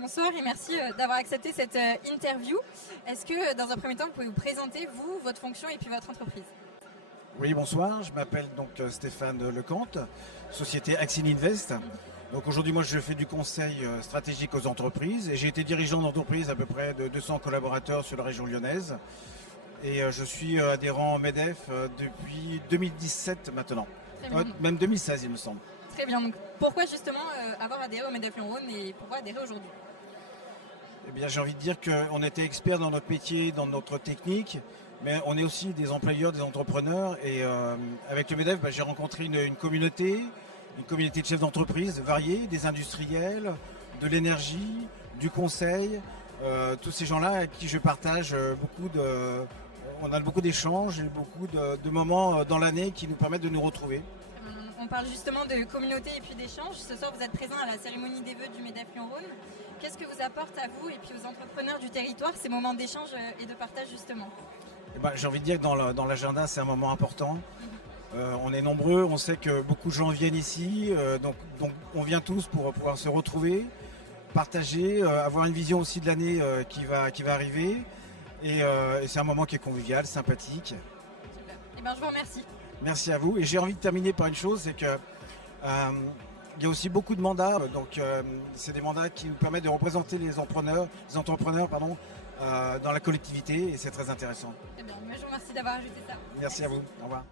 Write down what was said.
Bonsoir et merci d'avoir accepté cette interview. Est-ce que dans un premier temps, vous pouvez vous présenter, vous, votre fonction et puis votre entreprise? Oui, bonsoir, je m'appelle donc Stéphane Lecomte, société Axin Invest. Donc aujourd'hui, moi, je fais du conseil stratégique aux entreprises et j'ai été dirigeant d'entreprise à peu près de 200 collaborateurs sur la région lyonnaise. Et je suis adhérent MEDEF depuis 2017 maintenant. Très bien. Même 2016, il me semble. Très bien. Donc, pourquoi justement avoir adhéré au MEDEF Lyon-Rhône et pourquoi adhérer aujourd'hui? Eh bien, j'ai envie de dire qu'on était experts dans notre métier, dans notre technique, mais on est aussi des employeurs, des entrepreneurs. Et avec le MEDEF, j'ai rencontré une communauté de chefs d'entreprise variés, des industriels, de l'énergie, du conseil, tous ces gens-là avec qui je partage on a beaucoup d'échanges et beaucoup de moments dans l'année qui nous permettent de nous retrouver. On parle justement de communauté et puis d'échange. Ce soir, vous êtes présent à la cérémonie des vœux du MEDEF Lyon-Rhône. Qu'est-ce que vous apporte à vous et puis aux entrepreneurs du territoire ces moments d'échange et de partage justement? J'ai envie de dire que dans l'agenda, c'est un moment important. On est nombreux, on sait que beaucoup de gens viennent ici, donc on vient tous pour pouvoir se retrouver, partager, avoir une vision aussi de l'année qui va arriver. Et c'est un moment qui est convivial, sympathique. Super. Eh bien, je vous remercie. Merci à vous. Et j'ai envie de terminer par une chose, c'est que il y a aussi beaucoup de mandats. Donc c'est des mandats qui nous permettent de représenter les entrepreneurs dans la collectivité et c'est très intéressant. Eh bien, je vous remercie d'avoir ajouté ça. Merci à vous. Au revoir.